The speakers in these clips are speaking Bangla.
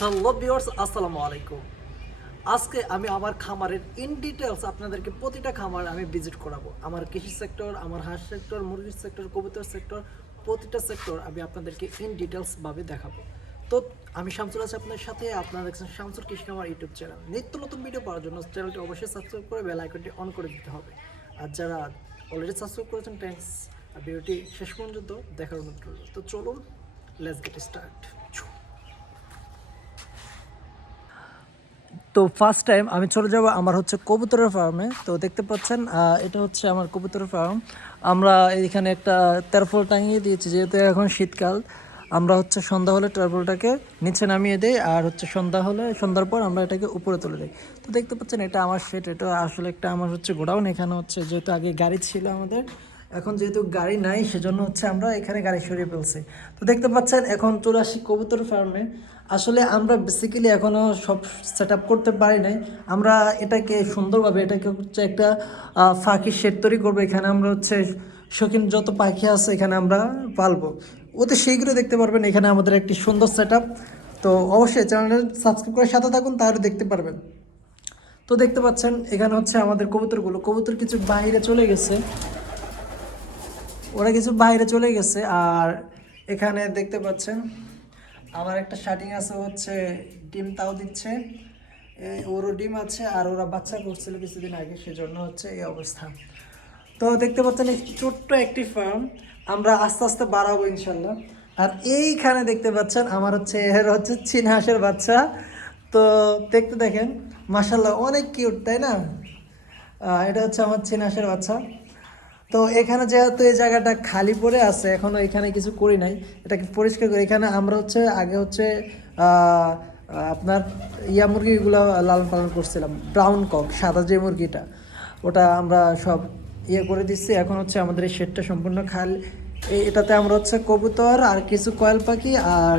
হ্যালো ভিউয়ার্স, আসসালামু আলাইকুম। আজকে আমি আমার খামারের ইন ডিটেলস আপনাদেরকে প্রতিটা খামার আমি ভিজিট করাবো। আমার কৃষি সেক্টর, আমার হাঁস সেক্টর, মুরগির সেক্টর, কবুতর সেক্টর, প্রতিটা সেক্টর আমি আপনাদেরকে ইন ডিটেলস ভাবে দেখাবো। তো আমি শামসুল আছি আপনাদের সাথে। আপনারা দেখছেন শামসুল কৃষি খামার ইউটিউব চ্যানেল। নিত্য নতুন ভিডিও পাওয়ার জন্য চ্যানেলটি অবশ্যই সাবস্ক্রাইব করে বেল আইকনটি অন করে দিতে হবে। আর যারা অলরেডি সাবস্ক্রাইব করেছেন থ্যাঙ্কস। আর ভিডিওটি শেষ পর্যন্ত দেখার অনুরোধ রইল। তো চলুন, লেটস গেট স্টার্ট। তো ফার্স্ট টাইম আমি চলে যাব আমার হচ্ছে কবুতরের ফার্মে। তো দেখতে পাচ্ছেন এটা হচ্ছে আমার কবুতরের ফার্ম। আমরা এখানে একটা তেরফল টাঙিয়ে দিয়েছি, যেহেতু এখন শীতকাল। আমরা হচ্ছে সন্ধ্যা হলে টারপলটাকে নিচে নামিয়ে দিই, আর হচ্ছে সন্ধ্যার পর আমরা এটাকে উপরে তুলে দিই। তো দেখতে পাচ্ছেন এটা আমার শেড, এটা আসলে একটা আমার হচ্ছে গোডাউন। এখানে হচ্ছে যেহেতু আগে গাড়ি ছিল আমাদের, এখন যেহেতু গাড়ি নাই সেজন্য হচ্ছে আমরা এখানে গাড়ি সরিয়ে ফেলছি। তো দেখতে পাচ্ছেন এখন চলে আসি কবুতর ফার্মে। আসলে আমরা বেসিক্যালি এখনও সব সেট আপ করতে পারি নাই। আমরা এটাকে সুন্দরভাবে এটাকে হচ্ছে একটা ফাঁকি শেড তৈরি করবো। এখানে আমরা হচ্ছে শৌখিন যত পাখি আছে এখানে আমরা পালবো। ওতে সেইগুলো দেখতে পারবেন। এখানে আমাদের একটি সুন্দর সেট আপ। তো অবশ্যই চ্যানেল সাবস্ক্রাইব করে সাথে থাকুন, তাহলে দেখতে পারবেন। তো দেখতে পাচ্ছেন এখানে হচ্ছে আমাদের কবুতর কিছু বাইরে চলে গেছে, আর এখানে দেখতে পাচ্ছেন আমার একটা শার্টিং আছে, হচ্ছে ডিম তাও দিচ্ছে। ওরও ডিম আছে, আর ওরা বাচ্চা করছিল কিছুদিন আগে, সেজন্য হচ্ছে এই অবস্থা। তো দেখতে পাচ্ছেন এই ছোট্ট একটি ফার্ম আমরা আস্তে আস্তে বাড়াবো ইনশাল্লাহ। আর এইখানে দেখতে পাচ্ছেন আমার হচ্ছে এর হচ্ছে চীনা হাঁসের বাচ্চা। তো দেখতে দেখেন, মাশাল্লাহ অনেক কিউট, তাই না? এটা হচ্ছে আমার চীনা হাঁসের বাচ্চা। তো এখানে যেহেতু এই জায়গাটা খালি পড়ে আছে, এখনো এখানে কিছু করি নাই, এটাকে পরিষ্কার করি। এখানে আমরা হচ্ছে আগে হচ্ছে আপনার মুরগিগুলো লালন পালন করছিলাম, ব্রাউন কক, সাদা যে মুরগিটা, ওটা আমরা সব করে দিচ্ছি। এখন হচ্ছে আমাদের এই শেডটা সম্পূর্ণ খালি। এটাতে আমরা হচ্ছে কবুতর আর কিছু কয়েল পাখি, আর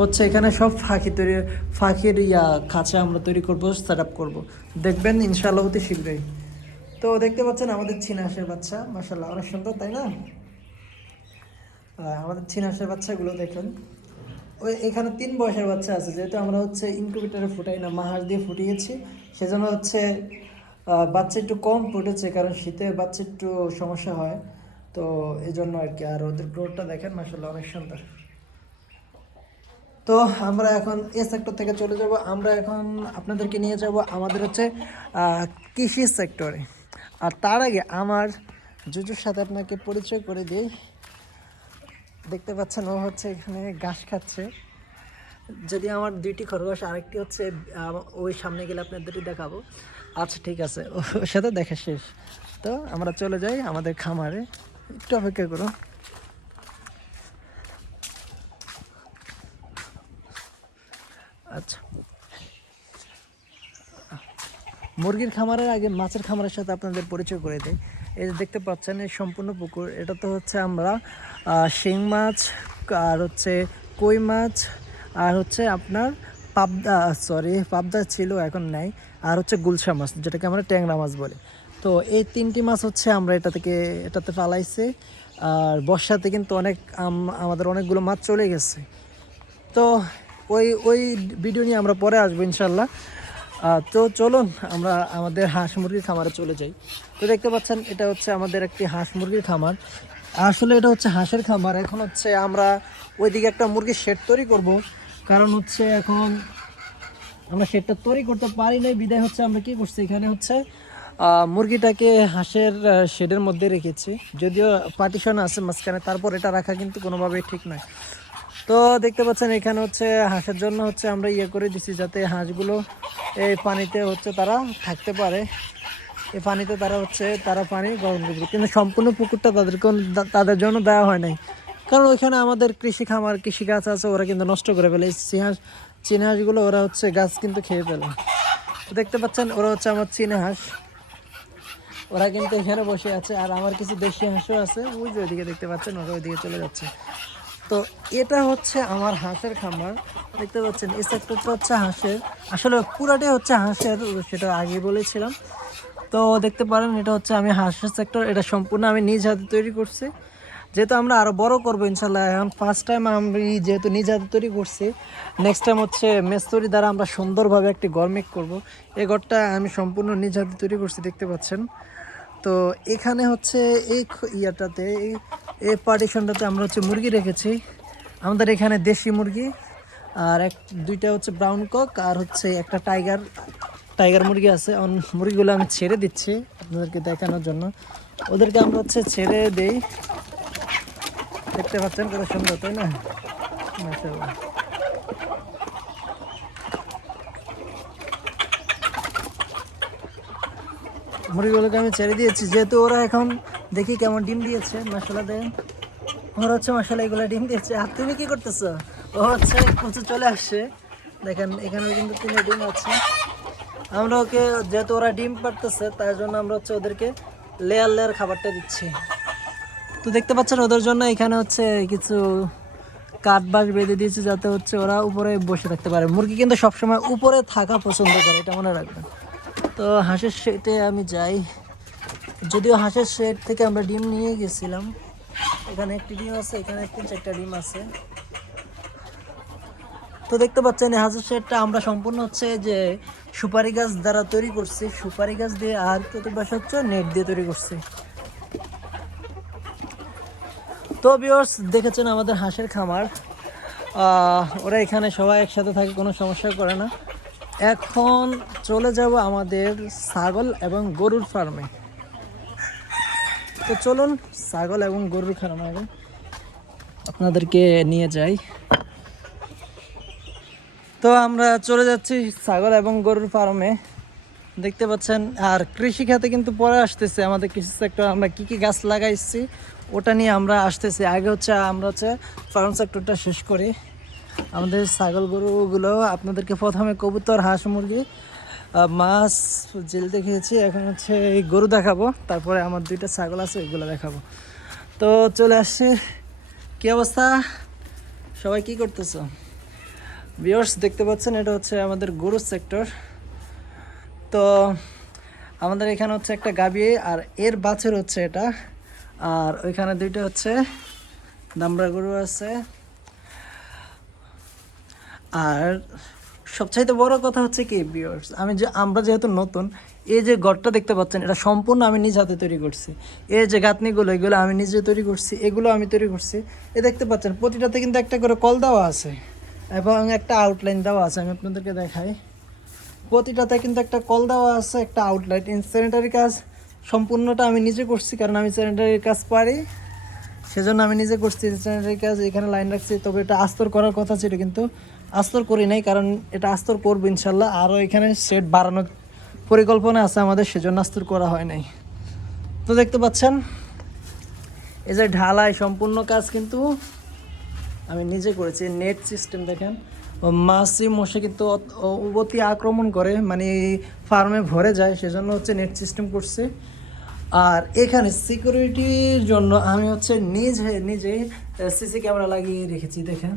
হচ্ছে এখানে সব ফাঁকির খাঁচা আমরা তৈরি করবো, সেট আপ করবো। দেখবেন ইনশাআল্লাহ অতি শীঘ্রই। তো দেখতে পাচ্ছেন আমাদের চীনা হাঁসের বাচ্চা, মাশাআল্লাহ অনেক সুন্দর, তাই না? আমাদের চীনা হাঁসের বাচ্চাগুলো দেখুন। ওই এখানে 3 বয়সের বাচ্চা আছে, যেহেতু আমরা হচ্ছে ইনকিউবেটরে ফুটাই না, মা হাঁস দিয়ে ফুটিয়েছি। সেজন্য হচ্ছে বাচ্চা একটু কম ফুটেছে, কারণ শীতে বাচ্চা একটু সমস্যা হয়। তো এই জন্য আর কি। আর ওদের গ্রোথটা দেখেন, মাশাআল্লাহ অনেক সুন্দর। তো আমরা এখন এ সেক্টর থেকে চলে যাব। আমরা এখন আপনাদেরকে নিয়ে যাব আমাদের হচ্ছে কৃষি সেক্টরে। আর তার আগে আমার জুজুর সাথে আপনাকে পরিচয় করে দিই। দেখতে পাচ্ছেন ও হচ্ছে এখানে ঘাস খাচ্ছে। যদি আমার 2টি খরগোশ, আরেকটি হচ্ছে ওই সামনে গেলে আপনাদেরকে দেখাবো। আচ্ছা ঠিক আছে, ওর সাথে দেখা শেষ। তো আমরা চলে যাই আমাদের খামারে, একটু অপেক্ষা করুন। আচ্ছা, মুরগির খামারের আগে মাছের খামারের সাথে আপনাদের পরিচয় করে দেয়। এই যে দেখতে পাচ্ছেন এই সম্পূর্ণ পুকুর, এটা তো হচ্ছে আমরা শিং মাছ, আর হচ্ছে কই মাছ, আর হচ্ছে আপনার পাবদা ছিল, এখন নাই। আর হচ্ছে গুলশা মাছ, যেটাকে আমরা ট্যাংরা মাছ বলি। তো এই 3টি মাছ হচ্ছে আমরা এটাতে ফালাইছি। আর বর্ষাতে কিন্তু আমাদের অনেকগুলো মাছ চলে গেছে। তো ওই ভিডিও নিয়ে আমরা পরে আসবো ইনশাল্লাহ। তো চলুন আমরা আমাদের হাঁস মুরগির খামারে চলে যাই। তো দেখতে পাচ্ছেন এটা হচ্ছে আমাদের একটি হাঁস মুরগির খামার। আসলে এটা হচ্ছে হাঁসের খামার। এখন হচ্ছে আমরা ওইদিকে একটা মুরগির শেড তৈরি করব, কারণ হচ্ছে এখন আমরা শেডটা তৈরি করতে পারি নাই, বিদায় হচ্ছে আমরা কি করছি, এখানে হচ্ছে মুরগিটাকে হাঁসের শেডের মধ্যে রেখেছি। যদিও পার্টিশন আছে মাঝখানে, তারপর এটা রাখা কিন্তু কোনোভাবেই ঠিক নয়। তো দেখতে পাচ্ছেন এখানে হচ্ছে হাঁসের জন্য হচ্ছে আমরা করে দিছি, যাতে হাঁসগুলো এই পানিতে হচ্ছে তারা থাকতে পারে। এই পানিতে তারা পানি গ্রহণ করবে, কিন্তু সম্পূর্ণ পুকুরটা তাদের জন্য দেওয়া হয় নাই, কারণ ওইখানে আমাদের কৃষি গাছ আছে, ওরা কিন্তু নষ্ট করে ফেলে। এই চীনা হাঁসগুলো ওরা হচ্ছে গাছ কিন্তু খেয়ে ফেলে। তো দেখতে পাচ্ছেন ওরা হচ্ছে আমার চীনা হাঁস, ওরা কিন্তু এখানে বসে আছে। আর আমার কিছু দেশি হাঁসও আছে, ওই যে ওইদিকে দেখতে পাচ্ছেন, ওরা ওইদিকে চলে যাচ্ছে। তো এটা হচ্ছে আমার হাঁসের খামার। দেখতে পাচ্ছেন এই সেক্টরটা হচ্ছে হাঁসের, আসলে পুরাটাই হচ্ছে হাঁসের, সেটা আগে বলেছিলাম। তো দেখতে পারেন এটা হচ্ছে আমি হাঁসের সেক্টর, এটা সম্পূর্ণ আমি নিজ হাতে তৈরি করছি। যেহেতু আমরা আরও বড় করবো ইনশাল্লাহ, এখন ফার্স্ট টাইম আমি যেহেতু নিজ হাতে তৈরি করছি, নেক্সট টাইম হচ্ছে মেস্তরি দ্বারা আমরা সুন্দরভাবে একটি ঘর মেক করবো। এই ঘরটা আমি সম্পূর্ণ নিজ হাতে তৈরি করছি, দেখতে পাচ্ছেন। তো এখানে হচ্ছে এই ইয়াটাতে এই পার্টিশনটাতে আমরা হচ্ছে মুরগি রেখেছি। আমাদের এখানে দেশি মুরগি আর দুইটা হচ্ছে ব্রাউন কক আর হচ্ছে একটা টাইগার মুরগি আছে। মুরগিগুলো আমি ছেড়ে দিচ্ছি আপনাদেরকে দেখানোর জন্য। ওদেরকে আমরা হচ্ছে ছেড়ে দেই, দেখতে পাচ্ছেন কত সুন্দর, তাই না? মাশাআল্লাহ। মুরগিগুলোকে আমি ছেড়ে দিয়েছি, যেহেতু ওরা এখন দেখি কেমন ডিম দিয়েছে। মাশাআল্লাহ দেখেন, ওরা হচ্ছে মাশাআল্লাহ এগুলো ডিম দিয়েছে। আর তুমি কি করতেছো? ও হচ্ছে কুচু চলে আসছে, দেখেন এখানে কিন্তু 3 ডিম আছে। আমরা ওকে, যেহেতু ওরা ডিম পাড়তেছে তার জন্য আমরা হচ্ছে ওদেরকে লেয়ার খাবারটা দিচ্ছি। তো দেখতে পাচ্ছেন ওদের জন্য এখানে হচ্ছে কিছু কাঠ বাঁশ বেঁধে দিয়েছি, যাতে হচ্ছে ওরা উপরে বসে থাকতে পারে। মুরগি কিন্তু সবসময় উপরে থাকা পছন্দ করে, এটা মনে রাখবেন। তো হাঁসের শেডে আমি যাই, যদিও হাঁসের শেড থেকে আমরা ডিম নিয়ে গেছিলাম। এখানে একটি ডিম আছে, এখানে 3-4টা ডিম আছে। তো দেখতে পাচ্ছেন এই হাঁসের শেডটা আমরা সম্পূর্ণ হচ্ছে যে সুপারি গাছ দ্বারা তৈরি করছি, সুপারি গাছ দিয়ে, আর চতুর্পাশে হচ্ছে নেট দিয়ে তৈরি করছি। তো ভিউয়ার্স, দেখেছেন আমাদের হাঁসের খামার। ওরা এখানে সবাই একসাথে থাকে, কোনো সমস্যা করে না। এখন চলে যাব আমাদের ছাগল এবং গরুর ফার্মে। তো চলুন ছাগল এবং গরুর ফার্মে আপনাদেরকে নিয়ে যাই। তো আমরা চলে যাচ্ছি ছাগল এবং গরুর ফার্মে, দেখতে পাচ্ছেন। আর কৃষি খাতে কিন্তু পরে আসতেছে আমাদের কৃষি সেক্টর, আমরা কি কি গাছ লাগাইছি ওটা নিয়ে আমরা আসতেছি। আগে হচ্ছে আমরা হচ্ছে ফার্ম সেক্টরটা শেষ করি। আমাদের ছাগল গরুগুলো আপনাদেরকে প্রথমে কবুতর, হাঁস, মুরগি, মাছ, জেল দেখিয়েছি। এখন হচ্ছে এই গরু দেখাবো, তারপরে আমার 2টা ছাগল আছে ওইগুলো দেখাবো। তো চলে আসছে। কি অবস্থা সবাই, কি করতেছো? ভিউয়ার্স দেখতে পাচ্ছেন এটা হচ্ছে আমাদের গরুর সেক্টর। তো আমাদের এখানে হচ্ছে একটা গাভী আর এর বাছুর হচ্ছে এটা, আর ওইখানে 2টা হচ্ছে দামড়া গরু আছে। আর সবচাইতে বড় কথা হচ্ছে কি ভিউয়ার্স, আমরা যেহেতু নতুন, এই যে ঘরটা দেখতে পাচ্ছেন এটা সম্পূর্ণ আমি নিজ হাতে তৈরি করছি। এই যে গাঁথনিগুলো এগুলো আমি নিজে তৈরি করছি, এগুলো আমি তৈরি করছি। এ দেখতে পাচ্ছেন প্রতিটাতে কিন্তু একটা করে কল দেওয়া আছে এবং একটা আউটলাইন দেওয়া আছে। আমি আপনাদেরকে দেখাই, প্রতিটাতে কিন্তু একটা কল দেওয়া আছে, একটা আউটলাইন। স্যানিটারি কাজ সম্পূর্ণটা আমি নিজে করছি, কারণ আমি স্যানিটারি কাজ পারি, সেজন্য আমি নিজে করছি স্যানিটারি কাজ। এখানে লাইন রাখছি, তবে এটা আস্তর করার কথা ছিল কিন্তু আস্তর করি নাই, কারণ এটা আস্তর করবো ইনশাল্লাহ। আরও এখানে শেড বাড়ানোর পরিকল্পনা আছে আমাদের, সেজন্য আস্তর করা হয় নাই। তো দেখতে পাচ্ছেন এই যে ঢালাই সম্পূর্ণ কাজ কিন্তু আমি নিজে করেছি। নেট সিস্টেম দেখেন, মাছি মশা কিন্তু অতি আক্রমণ করে, মানে ফার্মে ভরে যায়, সেজন্য হচ্ছে নেট সিস্টেম করছে। আর এখানে সিকিউরিটির জন্য আমি হচ্ছে নিজে সিসি ক্যামেরা লাগিয়ে রেখেছি। দেখেন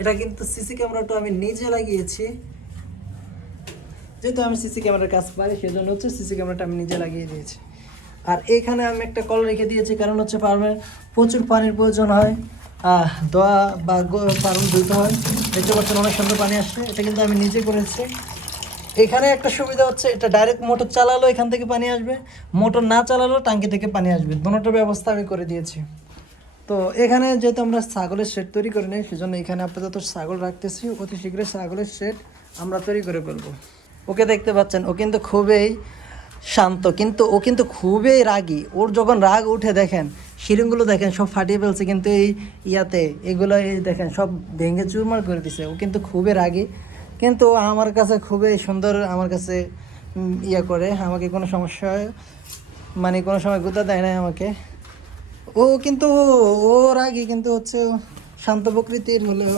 এটা কিন্তু সিসি ক্যামেরাটা আমি নিজে লাগিয়েছি, যেহেতু আমি সিসি ক্যামেরার কাজ পারি সেজন্য হচ্ছে সিসি ক্যামেরাটা আমি নিজে লাগিয়ে দিয়েছি। আর এখানে আমি একটা কল রেখে দিয়েছি, কারণ হচ্ছে ফার্মে প্রচুর পানির প্রয়োজন হয়, দোয়া বা ফার্ম ধুতে হয়। দেখতে পাচ্ছেন অনেক সুন্দর পানি আসছে, এটা কিন্তু আমি নিজে করেছি। এখানে একটা সুবিধা হচ্ছে এটা ডাইরেক্ট মোটর চালালো এখান থেকে পানি আসবে, মোটর না চালালো টাঙ্কি থেকে পানি আসবে, দুটোর ব্যবস্থা আমি করে দিয়েছি। তো এখানে যেহেতু আমরা ছাগলের শেড তৈরি করে নিই, সেজন্য এখানে আপাতত ছাগল রাখতেছি। অতি শীঘ্রই ছাগলের শেড আমরা তৈরি করে ফেলবো। ওকে দেখতে পাচ্ছেন, ও কিন্তু খুবই শান্ত, কিন্তু ও কিন্তু খুবই রাগী। ওর যখন রাগ উঠে দেখেন শিরিংগুলো দেখেন সব ফাটিয়ে ফেলছে, কিন্তু এই এগুলো এই দেখেন সব ভেঙে চুরমার করে দিছে। ও কিন্তু খুবই রাগী, কিন্তু আমার কাছে খুবই সুন্দর, আমার কাছে করে, আমাকে কোনো সমস্যা মানে কোনো সময় গুতা দেয় না আমাকে। ও কিন্তু ও রাগী, কিন্তু হচ্ছে শান্ত প্রকৃতির হলেও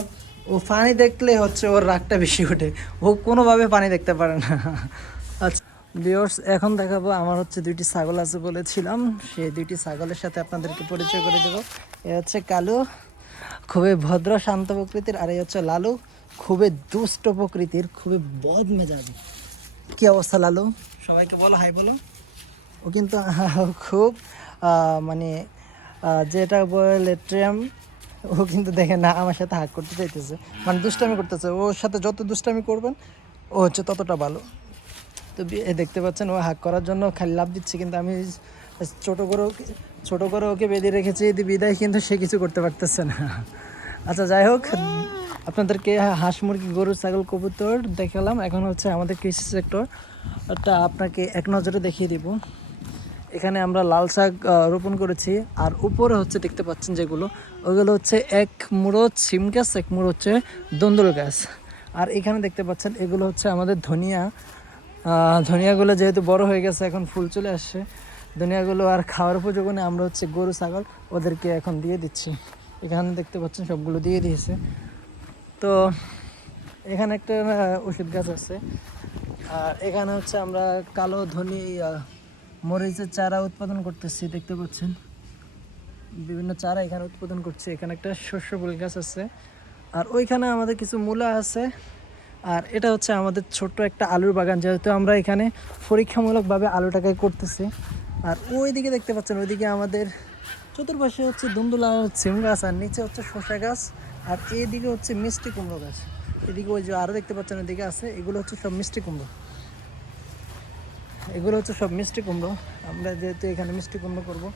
ও পানি দেখলে হচ্ছে ওর রাগটা বেশি ওঠে, ও কোনোভাবে পানি দেখতে পারে না। আচ্ছা ভিউয়ার্স, এখন দেখাবো আমার হচ্ছে 2টি ছাগল আছে বলেছিলাম, সেই 2টি ছাগলের সাথে আপনাদেরকে পরিচয় করে দেবো। এ হচ্ছে কালু, খুবই ভদ্র শান্ত প্রকৃতির, আর এই হচ্ছে লালু, খুবই দুষ্ট প্রকৃতির, খুবই বদ মেজাজি। কি অবস্থা লালু? সবাইকে বলো হাই বলো। ও কিন্তু খুব মানে যেটা বলে ট্রেম, ও কিন্তু দেখেন না আমার সাথে হাক করতে চাইতেছে, মানে দুষ্টামি করতেছে। ওর সাথে যত দুষ্টামি করবেন ও হচ্ছে ততটা ভালো। তো দেখতে পাচ্ছেন ও হাক করার জন্য খালি লাভ দিচ্ছে, কিন্তু আমি ছোট করে ওকে বেঁধে রেখেছি বিদায়, কিন্তু সে কিছু করতে পারতেছে না। আচ্ছা যাই হোক, আপনাদেরকে হাঁস মুরগি গরু ছাগল কবুতর দেখালাম। এখন হচ্ছে আমাদের কৃষি সেক্টরটা আপনাকে এক নজরে দেখিয়ে দিব। এখানে আমরা লাল শাক রোপণ করেছি, আর উপরে হচ্ছে দেখতে পাচ্ছেন যেগুলো, ওগুলো হচ্ছে এক মুড়ো সিম গাছ, এক মুড়ো হচ্ছে দন্দুল গাছ। আর এখানে দেখতে পাচ্ছেন এগুলো হচ্ছে আমাদের ধনিয়া। ধনিয়াগুলো যেহেতু বড় হয়ে গেছে, এখন ফুল চলে আসছে, ধনিয়াগুলো আর খাওয়ার উপযোগী না, আমরা হচ্ছে গরু ছাগল ওদেরকে এখন দিয়ে দিচ্ছি। এখানে দেখতে পাচ্ছেন সবগুলো দিয়ে দিয়েছে। তো এখানে একটা ওষুধ গাছ আছে, আর এখানে হচ্ছে আমরা কালো ধনি মরিচের চারা উৎপাদন করতেছি, দেখতে পাচ্ছেন বিভিন্ন চারা এখানে উৎপাদন করছে। এখানে একটা শস্য ফুল গাছ আছে, আর ওইখানে আমাদের কিছু মূলা আছে। আর এটা হচ্ছে আমাদের ছোট্ট একটা আলুর বাগান, যেহেতু আমরা এখানে পরীক্ষামূলকভাবে আলুটাকে করতেছি। আর ওইদিকে দেখতে পাচ্ছেন, ওইদিকে আমাদের চতুর্পাশে হচ্ছে দুন্দুলা সিম গাছ, আর নিচে হচ্ছে শসা গাছ, আর এইদিকে হচ্ছে মিষ্টি কুমড়ো গাছ। এদিকে ওই যে আরও দেখতে পাচ্ছেন ওইদিকে আছে, এগুলো হচ্ছে সব মিষ্টি কুমড়ো। এগুলো হচ্ছে সব মিষ্টি কুমড়ো, আমরা যেহেতু এখানে মিষ্টি কুমড়ো করবো।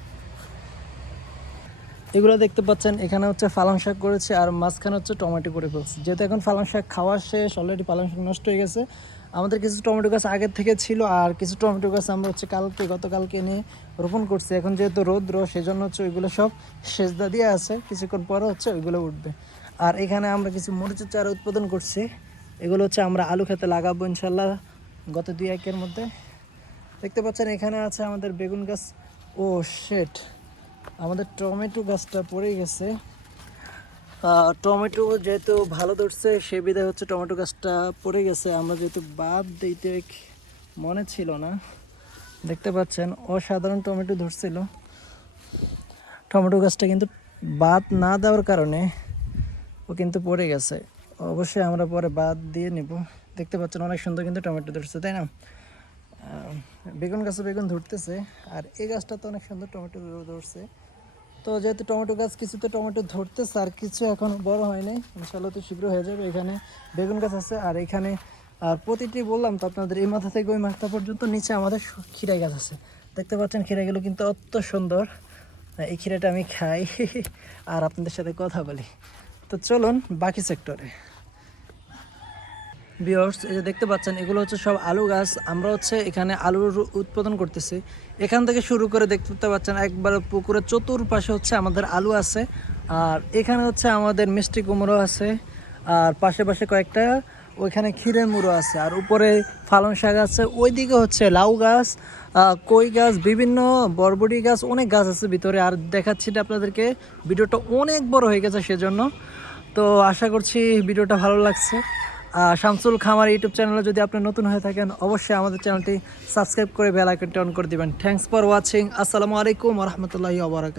এগুলো দেখতে পাচ্ছেন এখানে হচ্ছে পালং শাক করেছে, আর মাঝখানে হচ্ছে টমেটো করে ফেলছে। যেহেতু এখন পালং শাক খাওয়া শেষ, অলরেডি পালং শাক নষ্ট হয়ে গেছে। আমাদের কিছু টমেটো গাছ আগের থেকে ছিল, আর কিছু টমেটো গাছ আমরা হচ্ছে গতকালকে নিয়ে রোপণ করছি। এখন যেহেতু রৌদ্র, সেজন্য হচ্ছে ওইগুলো সব সেজদা দিয়ে আছে, কিছুক্ষণ পরে হচ্ছে ওইগুলো উঠবে। আর এখানে আমরা কিছু মরিচের চারা উৎপাদন করছি, এগুলো হচ্ছে আমরা আলু খেতে লাগাবো ইনশাল্লাহ গত 2-1 মধ্যে। দেখতে পাচ্ছেন এখানে আছে আমাদের বেগুন গাছ। ও শেট, আমাদের টমেটো গাছটা পড়ে গেছে। টমেটো যেহেতু ভালো ধরছে, সে বিধায় হচ্ছে টমেটো গাছটা পড়ে গেছে। আমরা যেহেতু বাদ দিতে মনে ছিল না, দেখতে পাচ্ছেন অসাধারণ টমেটো ধরছিল। টমেটো গাছটা কিন্তু বাদ না দেওয়ার কারণে ও কিন্তু পড়ে গেছে। অবশ্যই আমরা পরে বাদ দিয়ে নিব। দেখতে পাচ্ছেন অনেক সুন্দর কিন্তু টমেটো ধরছে, তাই না? বেগুন গাছে বেগুন ধরতেছে, আর এই গাছটা তো অনেক সুন্দর টমেটো ধরছে। তো যেহেতু টমেটো গাছ কিছুতে টমেটো ধরতেছে, আর কিছু এখন বড় হয় নাই, ইনশাল্লাহ তো শীঘ্র হয়ে যাবে। এখানে বেগুন গাছ আছে, আর এখানে আর প্রতিটি বললাম তো আপনাদের, এই মাথা থেকে ওই মাথা পর্যন্ত নিচে আমাদের খিরাই গাছ আছে। দেখতে পাচ্ছেন খিরাইগুলো কিন্তু অত সুন্দর। এই খিরাটা আমি খাই আর আপনাদের সাথে কথা বলি। তো চলুন বাকি সেক্টরে। ভিউয়ার্স, এই যে দেখতে পাচ্ছেন এগুলো হচ্ছে সব আলু গাছ। আমরা হচ্ছে এখানে আলুর উৎপাদন করতেছি। এখান থেকে শুরু করে দেখতে পাচ্ছেন একবার পুকুরের চতুর্পাশে হচ্ছে আমাদের আলু আছে, আর এখানে হচ্ছে আমাদের মিষ্টি কুমড়ো আছে, আর পাশে কয়েকটা ওইখানে ক্ষীরের মুড়ো আছে, আর উপরে পালং শাক আছে। ওইদিকে হচ্ছে লাউ গাছ, কই গাছ, বিভিন্ন বরবটি গাছ, অনেক গাছ আছে ভিতরে। আর দেখাচ্ছি না আপনাদেরকে, ভিডিওটা অনেক বড় হয়ে গেছে সেজন্য। তো আশা করছি ভিডিওটা ভালো লাগছে। শামসুল খামার ইউটিউব চ্যানেলে যদি আপনি নতুন হয়ে থাকেন, অবশ্যই আমাদের চ্যানেলটি সাবস্ক্রাইব করে বেল আইকনটি অন করে দিবেন। Thanks for watching. আসসালামু আলাইকুম ওয়া রাহমাতুল্লাহি ওয়া বারাকাতুহু।